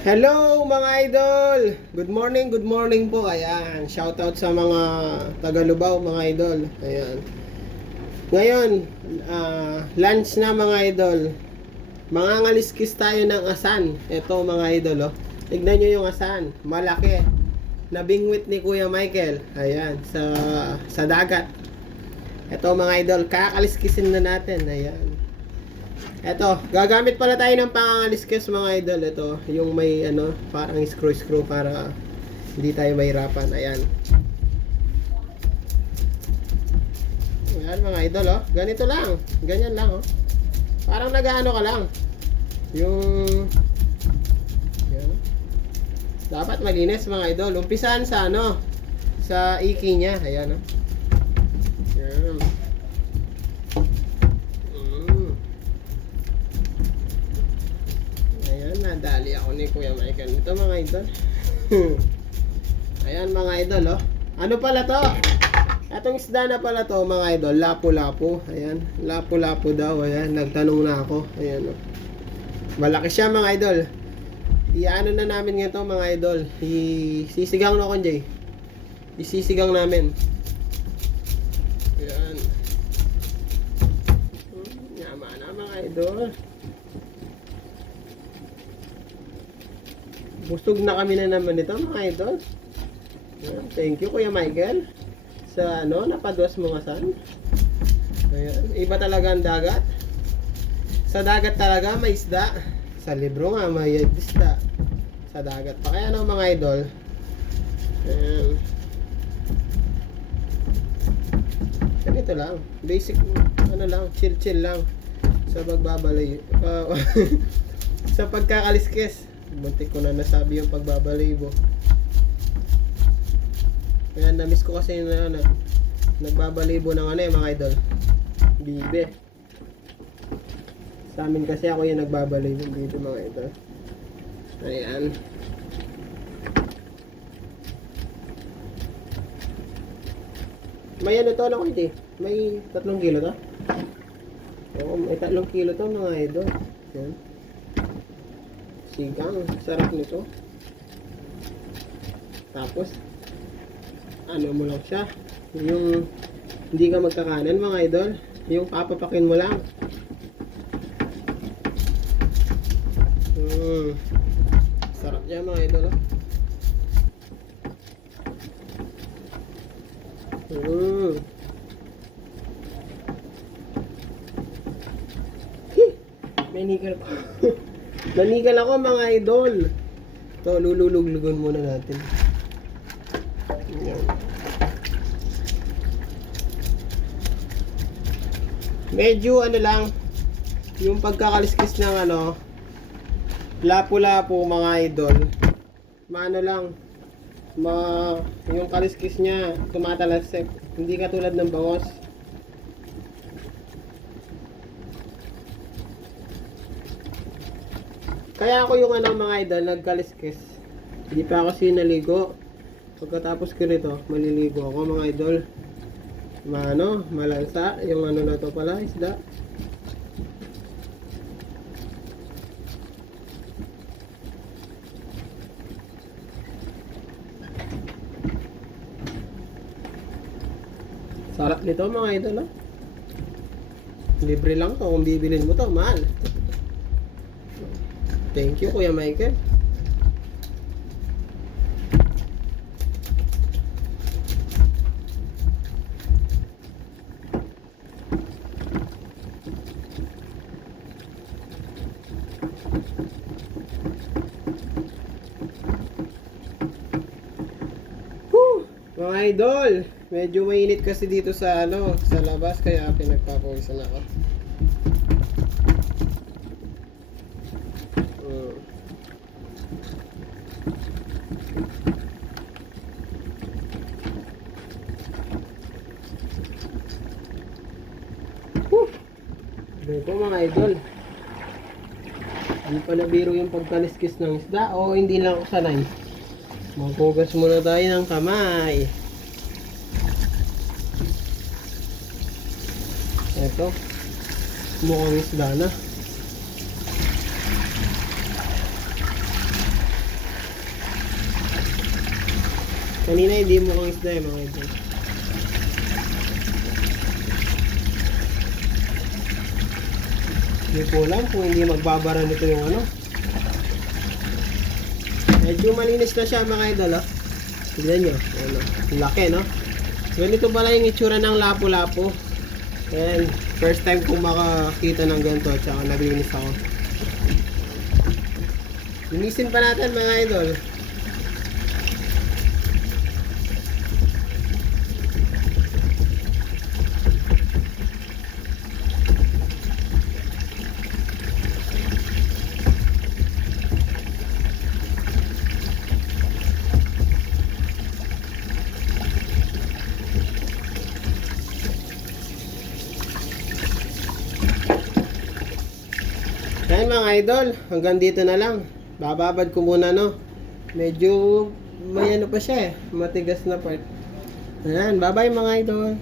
Hello mga idol! Good morning po. Ayan, shoutout sa mga taga-Lubao mga idol. Ayan. Ngayon, lunch na mga idol. Mangangaliskis tayo ng asan. Ito mga idol, oh. Tignan nyo yung asan. Malaki. Nabingwit ni Kuya Michael. Ayan, sa dagat. Ito mga idol, kakaliskisin na natin. Ayan. Eto, gagamit pala tayo ng pangangaliskis mga idol. Ito, yung may parang screw para hindi tayo mahirapan. Ayan. Ayan mga idol, oh. Ganito lang. Ganyan lang, oh. Parang nag-ano ka lang. Yung yan. Dapat malinis mga idol. Umpisahan sa sa iki niya. Ayan, oh. Ayan. Nadali ako ni Kuya Michael. Ito mga idol. Ayan mga idol, oh. Ano pala to? Atong isda na pala to mga idol. Lapu-lapu. Ayan. Lapu-lapu daw. Ayan. Nagtanong na ako. Ayan, oh. Malaki siya mga idol. Iano na namin nga to mga idol. Isisigang na ako, Jay. Isisigang namin. Ayan. Yama na mga idol. Busog na kami na naman ito mga idol. Ayan, thank you Kuya Michael sa napadwas mo nga san. Ayan, iba talaga ang dagat. Sa dagat talaga may isda. Sa libro nga may isda. Sa dagat pa kaya mga idol. Ayan. Ganito lang. Basic lang, chill lang sa pagbabalay. Sa pagkakaliskis. Muntik ko na nasabi yung pagbabalibo. Kaya na-miss ko kasi nagbabalibo ng mga idol. Bibe. Sa amin kasi ako yung nagbabalibo dito mga idol. Ayan. May to lang ito. May 3 kilo to. Oo, may 3 kilo to mga idol. Ayan. Sigang, sarap nito. Tapos mo lang siya, yung hindi ka magkakanan mga idol, yung papapakin mo lang. Sarap niya mga idol, oh. May nigal pa. Nanigal ako mga idol. Ito, lululuglugon muna natin. Ayan. Medyo lang, yung pagkakaliskis ng lapu-lapu mga idol. Lang, yung kaliskis niya tumatalasik. Hindi katulad ng bangos. Kaya ako yung mga idol, nagkaliskis. Hindi pa ako sinaligo. Pagkatapos ko nito, maliligo ako mga idol. Malansa. Yung na to pala, isda. Sarap nito mga idol, oh. Libre lang to. Kung bibilin mo to, mahal. Thank you Kuya Michael. Whew! Mga idol, medyo mainit kasi dito sa sa labas kaya pinagpapawisan ako. Ito mga idol, hindi pa nabiro yung pagkaliskis ng isda o hindi lang ako sanay. Maghugas muna tayo ng kamay. Ito, mukhang isda na. Kanina hindi mukhang isda eh mga idol. Hindi ko alam kung hindi magbabara nito yung ano. Medyo malinis na siya mga idol, oh. Tignan nyo, ano, laki, no? Ganito pala yung itsura ng lapu-lapu. Ayan, first time kong makakita ng ganito, tsaka naglinis ako. Linisin pa natin mga idol. Ayan mga idol, hanggang dito na lang. Bababad ko muna, no. Medyo may ano pa siya eh, matigas na part. Ayan, bye bye mga idol.